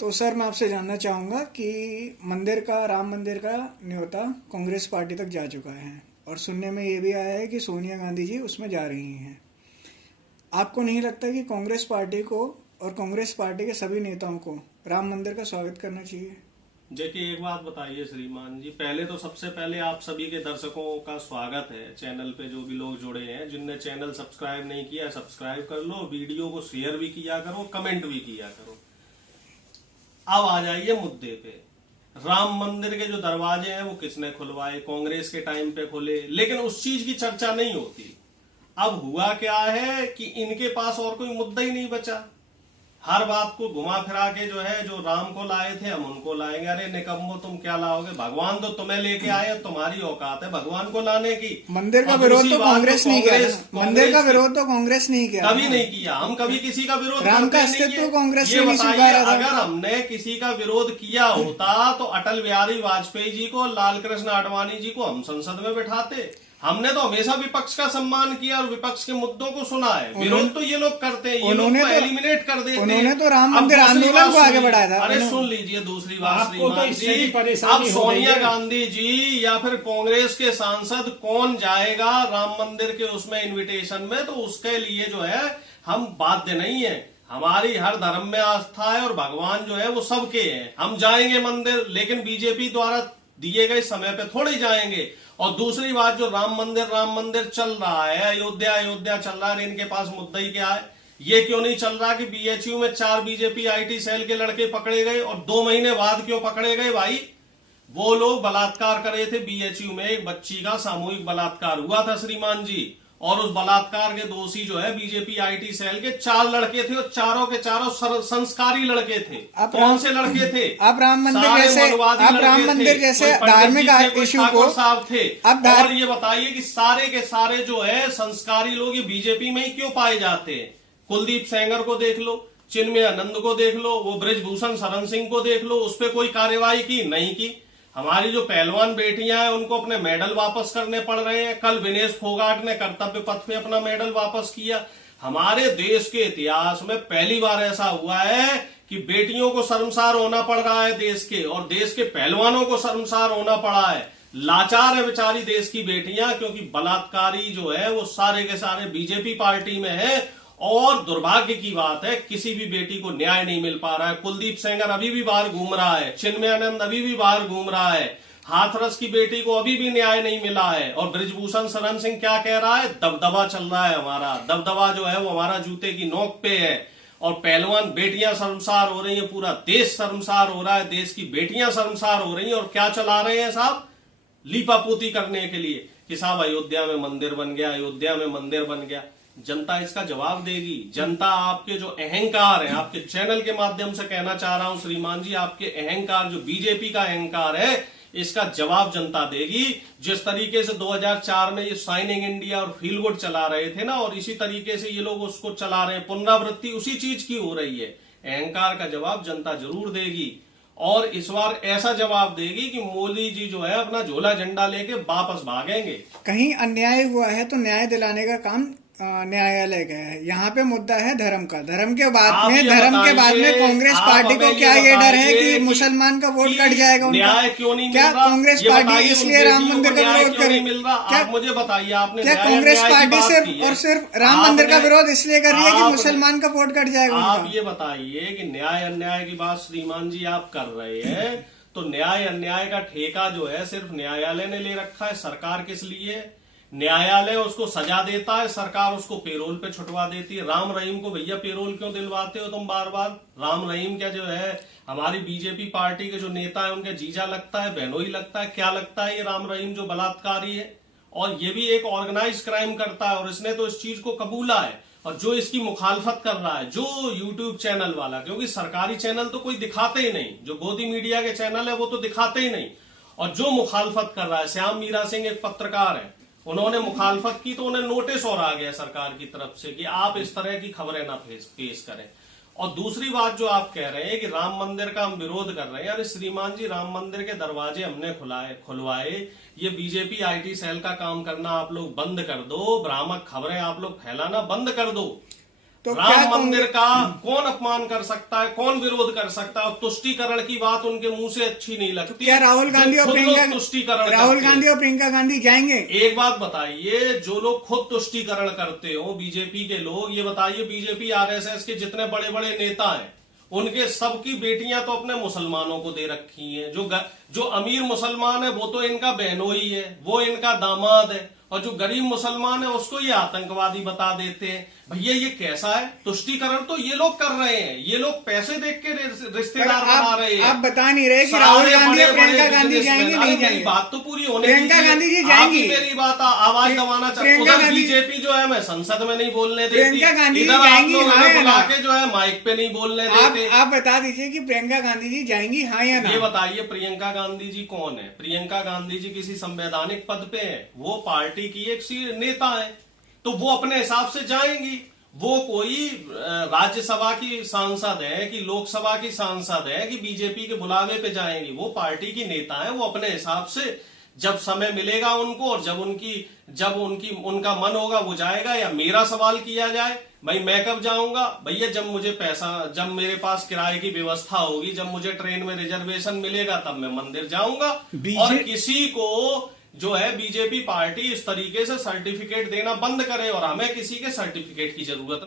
तो सर मैं आपसे जानना चाहूँगा कि राम मंदिर का न्योता कांग्रेस पार्टी तक जा चुका है और सुनने में ये भी आया है कि सोनिया गांधी जी उसमें जा रही हैं। आपको नहीं लगता कि कांग्रेस पार्टी को और कांग्रेस पार्टी के सभी नेताओं को राम मंदिर का स्वागत करना चाहिए? देखिए, एक बात बताइए श्रीमान जी। पहले तो सबसे पहले आप सभी के दर्शकों का स्वागत है चैनल पे। जो भी लोग जुड़े हैं, जिनने चैनल सब्सक्राइब नहीं किया, सब्सक्राइब कर लो। वीडियो को शेयर भी किया करो, कमेंट भी किया करो। अब आ जाइए मुद्दे पे। राम मंदिर के जो दरवाजे हैं वो किसने खुलवाए? कांग्रेस के टाइम पे खुले, लेकिन उस चीज की चर्चा नहीं होती। अब हुआ क्या है कि इनके पास और कोई मुद्दा ही नहीं बचा। हर बात को घुमा फिरा के जो है, जो राम को लाए थे हम उनको लाएंगे। अरे निकम्मो, तुम क्या लाओगे? भगवान तो तुम्हें लेके आए, तुम्हारी औकात है भगवान को लाने की। मंदिर का विरोध तो कांग्रेस नहीं किया ना। मंदिर का विरोध तो कांग्रेस नहीं किया, कभी नहीं किया। हम कभी किसी का विरोध राम का करते नहीं अस्तित्व है। कांग्रेस ये ने नहीं बताइए, स्वीकारा था। अगर हमने किसी का विरोध किया होता तो अटल बिहारी वाजपेयी जी को, लाल कृष्ण आडवाणी जी को हम संसद में बिठाते। हमने तो हमेशा विपक्ष का सम्मान किया और विपक्ष के मुद्दों को सुना है। विरोध तो ये लोग करते हैं, ये लोग तो एलिमिनेट कर देते हैं। उन्होंने तो राम मंदिर आंदोलन को आगे बढ़ाया था। अरे सुन लीजिए दूसरी बात आपको तो इससे भी जी। परेशानी अब हो रही सोनिया है। गांधी जी या फिर कांग्रेस के सांसद कौन जाएगा राम मंदिर के उसमें इनविटेशन में? तो उसके लिए जो है हम बाध्य नहीं है। हमारी हर धर्म में आस्था है और भगवान जो है वो सबके हैं। हम जाएंगे मंदिर, लेकिन बीजेपी द्वारा दिए गए समय पे थोड़ी जाएंगे। और दूसरी बात, जो राम मंदिर चल रहा है, अयोध्या चल रहा है, इनके पास मुद्दा ही क्या है? ये क्यों नहीं चल रहा कि बीएचयू में 4 बीजेपी आईटी सेल के लड़के पकड़े गए और 2 महीने बाद क्यों पकड़े गए भाई? वो लोग बलात्कार करे थे बीएचयू में। एक बच्ची का सामूहिक बलात्कार हुआ था श्रीमान जी, और उस बलात्कार के दोषी जो है बीजेपी आईटी सेल के 4 लड़के थे और चारों के चारों संस्कारी लड़के थे। कौन से लड़के थे? आप राम मंदिर जैसे धार्मिक इशू को साहब थे। अब और ये बताइए कि सारे के सारे जो है संस्कारी लोग ये बीजेपी में ही क्यों पाए जाते हैं? कुलदीप सेंगर को देख लो, चिन्मय आनंद को देख लो, वो ब्रिजभूषण शरण सिंह को देख लो, उस पर कोई कार्यवाही की नहीं की। हमारी जो पहलवान बेटियां हैं उनको अपने मेडल वापस करने पड़ रहे हैं। कल विनेश फोगाट ने कर्तव्य पथ पे अपना मेडल वापस किया। हमारे देश के इतिहास में पहली बार ऐसा हुआ है कि बेटियों को शर्मसार होना पड़ रहा है देश के, और देश के पहलवानों को शर्मसार होना पड़ा है। लाचार है बेचारी देश की बेटियां, क्योंकि बलात्कारी जो है वो सारे के सारे बीजेपी पार्टी में है। और दुर्भाग्य की बात है, किसी भी बेटी को न्याय नहीं मिल पा रहा है। कुलदीप सेंगर अभी भी बाहर घूम रहा है, चिन्मय आनंद अभी भी बाहर घूम रहा है, हाथरस की बेटी को अभी भी न्याय नहीं मिला है। और ब्रिजभूषण शरण सिंह क्या कह रहा है? दबदबा चल रहा है हमारा। दबदबा जो है वो हमारा जूते की नोक पे है। और पहलवान बेटियां शर्मसार हो रही है, पूरा देश शर्मसार हो रहा है, देश की बेटियां शर्मसार हो रही है। और क्या चला रहे हैं साहब? लीपापोती करने के लिए कि साहब अयोध्या में मंदिर बन गया, अयोध्या में मंदिर बन गया। जनता इसका जवाब देगी। जनता आपके जो अहंकार है, आपके चैनल के माध्यम से कहना चाह रहा हूं श्रीमान जी, आपके अहंकार, जो बीजेपी का अहंकार है, इसका जवाब जनता देगी। जिस तरीके से 2004 में ये शाइनिंग इंडिया और फील गुड चला रहे थे ना, और इसी तरीके से ये लोग उसको चला रहे हैं, पुनरावृत्ति उसी चीज की हो रही है। अहंकार का जवाब जनता जरूर देगी, और इस बार ऐसा जवाब देगी कि मोदी जी जो है अपना झोला झंडा लेके वापस भागेंगे। कहीं अन्याय हुआ है तो न्याय दिलाने का काम न्यायालय का है। यहाँ पे मुद्दा है धर्म का। धर्म के बाद में कांग्रेस पार्टी को क्या ये डर है कि मुसलमान का वोट कट जाएगा उनका? न्याय क्यों नहीं मिल क्या रहा? कांग्रेस पार्टी इसलिए राम मंदिर का विरोध करे? मिल रहा आप मुझे बताइए। आपने क्या कांग्रेस पार्टी सिर्फ और सिर्फ राम मंदिर का विरोध इसलिए कर रही है कि मुसलमान का वोट कट जाएगा उनका? आप ये बताइए कि न्याय अन्याय की बात श्रीमान जी आप कर रहे हैं, तो न्याय अन्याय का ठेका जो है सिर्फ न्यायालय ने ले रखा है। सरकार किस लिए? न्यायालय उसको सजा देता है, सरकार उसको पेरोल पे छुटवा देती है। राम रहीम को भैया पेरोल क्यों दिलवाते हो तुम बार बार? राम रहीम क्या जो है हमारी बीजेपी पार्टी के जो नेता है उनके जीजा लगता है, बहनोई लगता है, क्या लगता है ये राम रहीम जो बलात्कारी है? और ये भी एक ऑर्गेनाइज क्राइम करता है, और इसने तो इस चीज को कबूला है। और जो इसकी मुखालफत कर रहा है, जो यूट्यूब चैनल वाला, क्योंकि सरकारी चैनल तो कोई दिखाते ही नहीं, जो गोदी मीडिया के चैनल है वो तो दिखाते ही नहीं। और जो मुखालफत कर रहा है, श्याम मीरा सिंह एक पत्रकार है, उन्होंने मुखालफत की तो उन्हें नोटिस और आ गया सरकार की तरफ से कि आप इस तरह की खबरें ना पेश करें। और दूसरी बात जो आप कह रहे हैं कि राम मंदिर का हम विरोध कर रहे हैं, अरे श्रीमान जी राम मंदिर के दरवाजे हमने खुलवाए, ये बीजेपी आईटी सेल का काम करना आप लोग बंद कर दो, भ्रामक खबरें आप लोग फैलाना बंद कर दो। तो क्या राम मंदिर का कौन अपमान कर सकता है, कौन विरोध कर सकता है? और तुष्टीकरण की बात उनके मुंह से अच्छी नहीं लगती। क्या राहुल गांधी और प्रियंका तुष्टीकरण राहुल गांधी और प्रियंका गांधी जाएंगे? एक बात बताइए, जो लोग खुद तुष्टीकरण करते हो बीजेपी के लोग, ये बताइए बीजेपी आरएसएस के जितने बड़े बड़े नेता हैं उनके सबकी बेटियां तो अपने मुसलमानों को दे रखी हैं। जो अमीर मुसलमान है वो तो इनका बहनोई है, वो इनका दामाद है, और जो गरीब मुसलमान है उसको ये आतंकवादी बता देते हैं। भैया ये कैसा है? तुष्टीकरण तो ये लोग कर रहे हैं, ये लोग पैसे देख के रिश्तेदार बना रहे हैं। आप बता नहीं रहे कि राहुल गांधी और प्रियंका गांधी जाएंगे नहीं जाएंगे? बात तो पूरी होने प्रियंका गांधी जी जाएंगी। मेरी बात आवाज दबाना चाहते, उधर बीजेपी जो है मैं संसद में नहीं बोलने देती, प्रियंका गांधी जी इधर आप जाएंगी, लोग हाँ या बुला ना? के जो है माइक पे नहीं बोलने देते। आप बता दीजिए कि प्रियंका गांधी जी जाएंगी, हाँ या ना? ये बताइए प्रियंका गांधी जी कौन है? प्रियंका गांधी जी किसी संवैधानिक पद पे है? वो पार्टी की एक नेता है, तो वो अपने हिसाब से जाएंगी। वो कोई राज्यसभा की सांसद है कि लोकसभा की सांसद है कि बीजेपी के बुलावे पे जाएंगी? वो पार्टी की नेता है, वो अपने हिसाब से जब समय मिलेगा उनको और जब उनका मन होगा वो जाएगा। या मेरा सवाल किया जाए भाई मैं कब जाऊंगा? भैया जब मेरे पास किराए की व्यवस्था होगी, जब मुझे ट्रेन में रिजर्वेशन मिलेगा तब मैं मंदिर जाऊंगा। और किसी को जो है बीजेपी पार्टी इस तरीके से सर्टिफिकेट देना बंद करे, और हमें किसी के सर्टिफिकेट की जरूरत